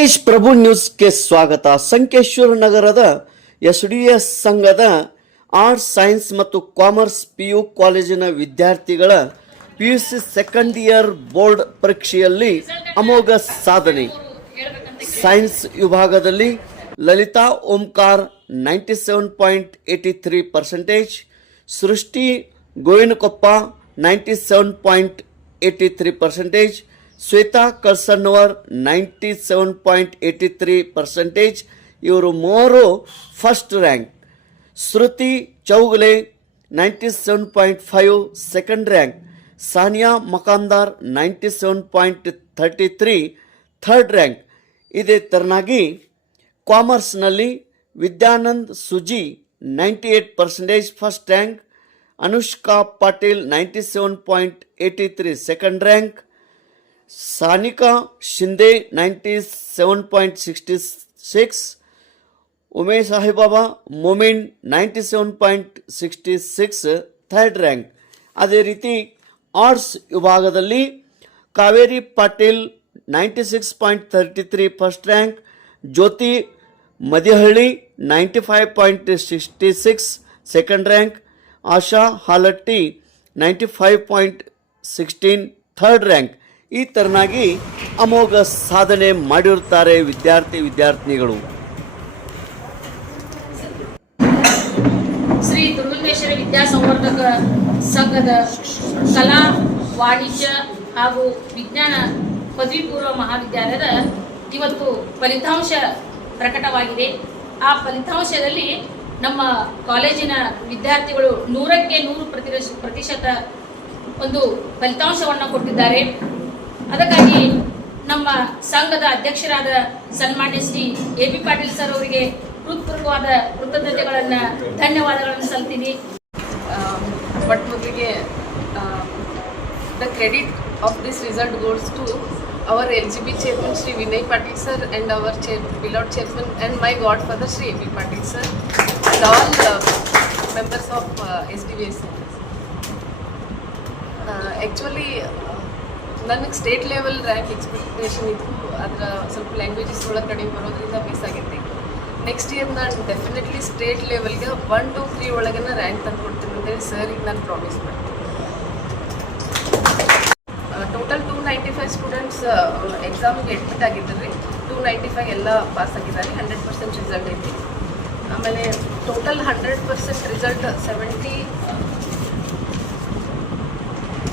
ಸಂದೇಶ್ ಪ್ರಭು ನ್ಯೂಸ್ಗೆ ಸ್ವಾಗತ. ಸಂಕೇಶ್ವರ ನಗರದ ಎಸ್ಡಿಎಸ್ ಸಂಘದ ಆರ್ಟ್ಸ್, ಸೈನ್ಸ್ ಮತ್ತು ಕಾಮರ್ಸ್ ಪಿಯು ಕಾಲೇಜಿನ ವಿದ್ಯಾರ್ಥಿಗಳ ಪಿಯುಸಿ ಸೆಕೆಂಡ್ ಇಯರ್ ಬೋರ್ಡ್ ಪರೀಕ್ಷೆಯಲ್ಲಿ ಅಮೋಘ ಸಾಧನೆ. ಸೈನ್ಸ್ ವಿಭಾಗದಲ್ಲಿ ಲಲಿತಾ ಓಂಕಾರ್ 97.83%, ಸೃಷ್ಟಿ ಗೋವಿನಕೊಪ್ಪ 97.83%, ಶ್ವೇತಾ ಕಳ್ಸನ್ನವರ್ 97.83%. ಇವರು ಮೂವರು first rank. Shruti Chougale 97.5 second rank. Sania Makandar 97.33 third rank. ಇದೇ ತೆರನಾಗಿ ಕಾಮರ್ಸ್ನಲ್ಲಿ Vidyanand Suji 98% first rank. Anushka Patil 97.83 second rank. Sanika Shinde 97.66, Umesh Sahibaba Momin 97.66 third rank. ಅದೇ ರೀತಿ ಆರ್ಟ್ಸ್ ವಿಭಾಗದಲ್ಲಿ Kaveri Patil 96.33 first rank. Jyoti Madihalli 95.66 second rank. Asha Halatti 95.16 third rank. ಈ ತರನಾಗಿ ಅಮೋಘ ಸಾಧನೆ ಮಾಡಿರುತ್ತಾರೆ ವಿದ್ಯಾರ್ಥಿನಿಗಳು. ಶ್ರೀ ದುರ್ಗುಂದೇಶ್ವರ ವಿದ್ಯಾಸಂವರ್ಧಕ ಸಂಘದ ಕಲಾ, ವಾಣಿಜ್ಯ ಹಾಗೂ ವಿಜ್ಞಾನ ಪದವಿ ಪೂರ್ವ ಮಹಾವಿದ್ಯಾಲಯದ ಇವತ್ತು ಫಲಿತಾಂಶ ಪ್ರಕಟವಾಗಿದೆ. ಆ ಫಲಿತಾಂಶದಲ್ಲಿ ನಮ್ಮ ಕಾಲೇಜಿನ ವಿದ್ಯಾರ್ಥಿಗಳು 100ಕ್ಕೆ 100% ಒಂದು ಫಲಿತಾಂಶವನ್ನು ಕೊಟ್ಟಿದ್ದಾರೆ. ಅದಕ್ಕಾಗಿ ನಮ್ಮ ಸಂಘದ ಅಧ್ಯಕ್ಷರಾದ ಸನ್ಮಾನ್ಯ ಶ್ರೀ ಎ.ಬಿ. ಪಾಟೀಲ್ ಸರ್ ಅವರಿಗೆ ಹೃತ್ಪೂರ್ವಕವಾದ ಕೃತಜ್ಞತೆಗಳನ್ನು, ಧನ್ಯವಾದಗಳನ್ನು ಸಲ್ಲಿಸ್ತೀನಿ. ಬಟ್ ಮೊದಲಿಗೆ the credit of this result goes to our LGB chairman Shri Vinay Patil sir and our beloved chairman and my godfather Shri A.B. Patil sir and all members of SDVS. Actually ನನಗೆ state level rank expectation ಇತ್ತು. ಅದರ ಸ್ವಲ್ಪ languages ಒಳಗೆ ಕಡಿಮೆ ಬರೋದ್ರಿಂದ miss ಆಗೈತಿ. Next year ನಾನು definitely state ಲೆವೆಲ್ಗೆ 1, 2, 3 ಒಳಗನ ರ್ಯಾಂಕ್ ತಂದು ಕೊಡ್ತೀನಿ ಅಂತೇಳಿ ಸರಿಗೆ ನಾನು ಪ್ರಾಮಿಸ್ ಮಾಡ್ತೀನಿ. ಟೋಟಲ್ 295 ಸ್ಟೂಡೆಂಟ್ಸ್ ಎಕ್ಸಾಮ್ಗೆ ಅಡ್ಮಿಟ್ ಆಗಿದ್ದಾರೆ. 295 ಎಲ್ಲ ಪಾಸ್ ಆಗಿದ್ದಾರೆ. 100% ರಿಸಲ್ಟ್ ಐತಿ. ಆಮೇಲೆ total 100% result 70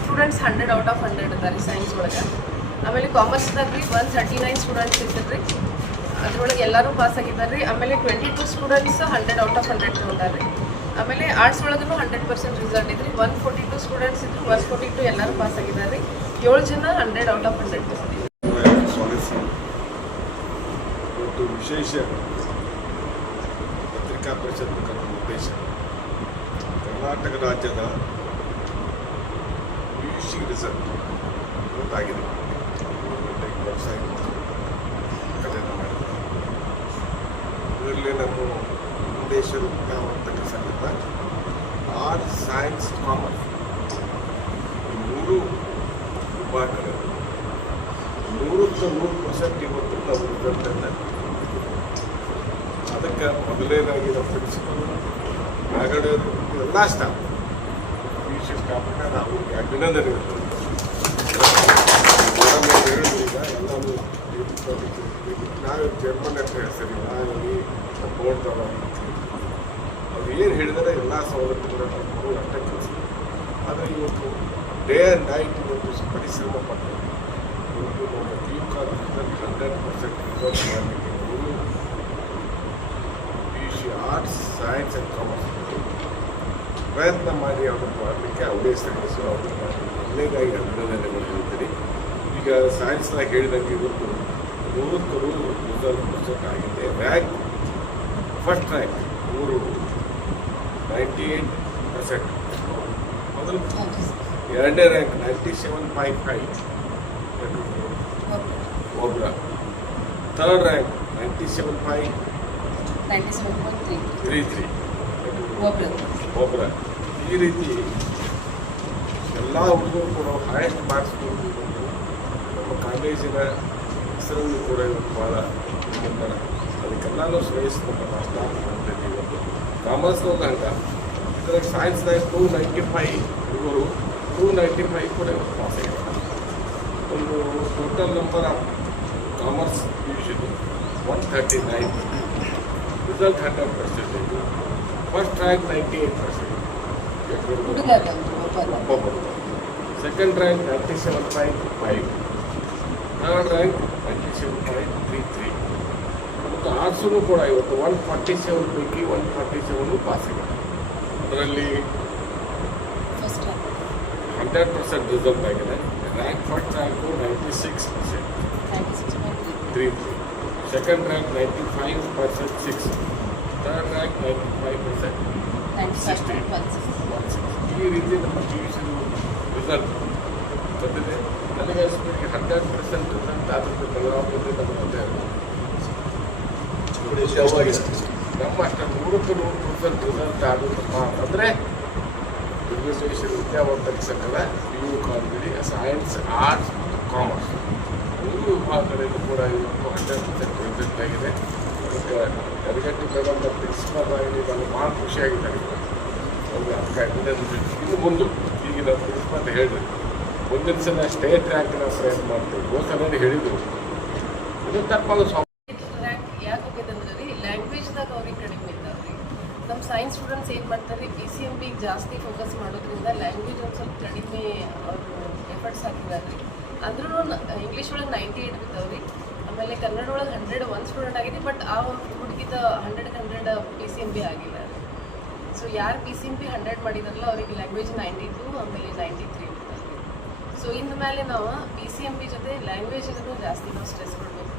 students 100 out of 100 ಇದ್ದಾರೆ ಸೈನ್ಸ್ ಒಳಗೆ. ಆಮೇಲೆ ಕಾಮರ್ಸ್ದಾಗ್ರಿ 139 ಸ್ಟೂಡೆಂಟ್ಸ್ ಇದ್ದಾರೆ. ಅದರೊಳಗೆ ಎಲ್ಲರೂ ಪಾಸ್ ಆಗಿದ್ದಾರೆ. ಆಮೇಲೆ 22 ಸ್ಟೂಡೆಂಟ್ಸ್ 100 ಔಟ್ ಆಫ್ 100 ತೊಗೊಂಡಾರೆ. ಆಮೇಲೆ ಆರ್ಟ್ಸ್ ಒಳಗೂ 100% ರಿಸಲ್ಟ್ ಇದ್ರಿ. 142 ಸ್ಟೂಡೆಂಟ್ಸ್ ಇದ್ರು. 142 ಎಲ್ಲರೂ ಪಾಸ್ ಆಗಿದ್ದಾರೆ. 7 ಜನ 100 ಔಟ್ ಆಫ್ 100 ತೊಗೊಂಡಿದ್ದಾರೆ. ವಿಶೇಷ ಪತ್ರಿಕಾ ಪರಿಷತ್ ಉದ್ದೇಶ ಕರ್ನಾಟಕ ರಾಜ್ಯದ ಪಿಯುಸಿ ರಿಸಲ್ಟ್ ಗೊತ್ತಾಗಿದೆ. ಇದರಲ್ಲಿ ನಮ್ಮ ದುರ್ಗುಂದೇಶ್ವರ ವಿದ್ಯಾವರ್ಧಕ ಸಂಘದ ಆರ್ಟ್ಸ್, ಸೈನ್ಸ್, ಕಾಮರ್ಸ್ ಈ 3 ವಿಭಾಗಗಳಲ್ಲಿ 100% ಇವತ್ತು ನಾವು ರಿಸಲ್ಟನ್ನು. ಅದಕ್ಕೆ ಮೊದಲನೇದಾಗಿ ನಮ್ಮ ಪ್ರಿನ್ಸಿಪಲ್ ನಾಗಡವರು ಎಲ್ಲ ಸ್ಟಾಫ್ ಪಿಯುಸಿ ಸ್ಟಾಫ್ನ ನಾವು ಅಭಿನಂದನೆ ಹೇಳ್ತೀವಿ. ಈಗ ಎಲ್ಲರೂ ನಾವು ಚೇರ್ಮನ್ ಅಂತ ಹೇಳ್ತೀವಿ. ನಾವಲ್ಲಿ ಬೋರ್ಡ್ದವ ಅವ್ರು ಏನು ಹೇಳಿದರೆ ಎಲ್ಲ ಸವಲತ್ತುಗಳನ್ನು ಕೊಡುವ ಅಷ್ಟೇ ಕೆಲಸ. ಆದರೆ ಇವತ್ತು ಡೇ ಆ್ಯಂಡ್ ನೈಟ್ ಇವತ್ತು ಪರಿಶ್ರಮ ಪಡ್ತಾರೆ. ಇವತ್ತು ನಮ್ಮ PU ಕಾಲೇಜಿನಲ್ಲಿ 100% ರಿಸಲ್ಟ್ ಮಾಡಲಿಕ್ಕೆ PUC arts, science and commerce ಪ್ರಯತ್ನ ಮಾಡಿ ಅವ್ರನ್ನ ಮಾಡಲಿಕ್ಕೆ ಅವರೇ ಶ್ರಮಿಸಿ ಅವ್ರನ್ನ ಒಳ್ಳೆಯದಾಗಿ ಅಭಿನಂದನೆಗಳು ಹೇಳ್ತೀನಿ. ಈಗ ಸೈನ್ಸ್ನಾಗ ಹೇಳಿದಂಗೆ ಇವತ್ತು 100ಕ್ಕೆ 100 ರಿಸಲ್ಟ್ ಆಗಿದೆ. Rank first rank 98%. ಮೊದಲು ಎರಡನೇ ರ್ಯಾಂಕ್ 97.5 ಒಬ್ಬರ. ಥರ್ಡ್ ರ್ಯಾಂಕ್ 97.33 ಒಬ್ಬರ. ಈ ರೀತಿ ಎಲ್ಲ ಹುಡುಗರು ಕೂಡ ಹೈಯೆಸ್ಟ್ ಮಾರ್ಕ್ಸ್ ಕೊಡಬೇಕು. ನಮ್ಮ ಕಾಲೇಜಿನ ಸೈನ್ಸ್ನಲ್ಲಿ ಕೂಡ ಇವತ್ತು ಭಾಳ ಮುಂದೆ ಅದಕ್ಕೆಲ್ಲನೂ ಶ್ರೇಯಿಸ್ಕೊಂಡು ನಾವು ಸ್ಟಾರ್ಟ್ ಮಾಡ್ತಿದ್ದೀವಿ ಇವತ್ತು. ಕಾಮರ್ಸ್ನಲ್ಲಿ ಹಂಗೆ ಇದ್ರಾಗ ಸೈನ್ಸ್ನಾಗ 295 ಹುಡುಗರು 295 ಕೂಡ ಇವತ್ತು ಪಾಸ್ ಆಗಿದ್ದಾರೆ. ಒಂದು total number of commerce division 139, result 100%, first rank 98%, ಒಬ್ಬೊಬ್ಬರು, ಸೆಕೆಂಡ್ ರ್ಯಾಂಕ್ 97.5, ಥರ್ಡ್ ರ್ಯಾಂಕ್ 97.33 ಮತ್ತು ಆರ್ಟ್ಸೂ ಕೂಡ ಇವತ್ತು 147 ಪೈಕಿ 147 ಪಾಸ್ ಆಗಿದೆ. ಅದರಲ್ಲಿ 100% ರಿಸಲ್ಟ್ ಆಗಿದೆ. Rank first rank 96%, second rank 95%, third rank 95%, 16. ಈ ರೀತಿ ನಮ್ಮ ಟ್ಯೂಷನ್ ರಿಸಲ್ಟ್ ಬಂದಿದೆ. ನನಗೆ ಅನಿಸ್ಬಿಟ್ಟು 100% ರಿಸಲ್ಟ್ ಆದದ್ದು ಬೆಳಗಾವಿಯಲ್ಲಿ ನಮಗೆ ನಮ್ಮ ಅಷ್ಟು 100% ರಿಸಲ್ಟ್ ಆದದ್ದಪ್ಪ ಅಂತಂದರೆ ವಿಶ್ವೇಶ್ವರ ವಿದ್ಯಾವರ್ಧಕ ಸಂಘದ PU ಕಾಲೇಜಲ್ಲಿ ಸೈನ್ಸ್, ಆರ್ಟ್ಸ್ ಮತ್ತು ಕಾಮರ್ಸ್ ಮೂರು ವಿಭಾಗಗಳಲ್ಲಿ ಕೂಡ ಇವತ್ತು 100% ರಿಸಲ್ಟ್ ಆಗಿದೆ. ಅದಕ್ಕೆ ಯರಗಟ್ಟಿ ಮೇಡಮ್ ಮತ್ತು ಪ್ರಿನ್ಸಿಪಾಲ್ ಆಗಿ ನಾನು ಭಾಳ ಖುಷಿಯಾಗಿದ್ದಾರೆ. ಅವ್ರಿಗೆ ಅದಕ್ಕೆ ಇನ್ನು ಮುಂದೆ ಈಗ ನಾವು ಪ್ರಿನ್ಸಿಪಾಲ್ ಹೇಳಿದ್ರು ಮುಂದಿನ ಸಲ ಸ್ಟೇಟ್ ರ್ಯಾಂಕ್ನ ಪ್ರಯತ್ನ ಮಾಡ್ತೀವಿ. ಹೋಗಿ ಹೇಳಿದರು ಇದು ತಪ್ಪಾಗ ರ್ಯಾಂಕ್ ಯಾಕೆ ಹೋಗಿದಂದ್ರೆ ರೀ ಲ್ಯಾಂಗ್ವೇಜ್ದಾಗ ಅವ್ರಿಗೆ ಕಡಿಮೆ ಇದ್ದಾವೆ. ನಮ್ಮ ಸೈನ್ಸ್ ಸ್ಟೂಡೆಂಟ್ಸ್ ಏನು ಮಾಡ್ತಾರೆ PCMB ಜಾಸ್ತಿ ಫೋಕಸ್ ಮಾಡೋದ್ರಿಂದ ಲ್ಯಾಂಗ್ವೇಜ್ ಒಂದು ಸ್ವಲ್ಪ ಕಡಿಮೆ ಅವರು ಎಫರ್ಟ್ಸ್ ಹಾಕಿದ್ದಾರೆ ರೀ. ಅಂದ್ರೂ ಇಂಗ್ಲೀಷ್ ಒಳಗೆ 98 ಬಿದ್ದಾವೆ ರೀ. ಆಮೇಲೆ ಕನ್ನಡ ಒಳಗೆ 101 ಸ್ಟೂಡೆಂಟ್ ಆಗಿದೆ. ಬಟ್ ಆ ಒಂದು ಹುಡುಗಿದ 100 PCMB ಆಗಿಲ್ಲ. ಸೊ ಯಾರು PCMB 100 ಮಾಡಿದಾರಲ್ಲ ಅವ್ರಿಗೆ ಲ್ಯಾಂಗ್ವೇಜ್ 92 ಆಮೇಲೆ 93 ಬಿದ್ದಾರೆ. ಸೊ ಇನ್ನು ಮೇಲೆ ನಾವು PCMB ಜೊತೆ ಲ್ಯಾಂಗ್ವೇಜ್ ಜಾಸ್ತಿ ನಾವು ಸ್ಟ್ರೆಸ್ ಕೊಡಬೇಕು.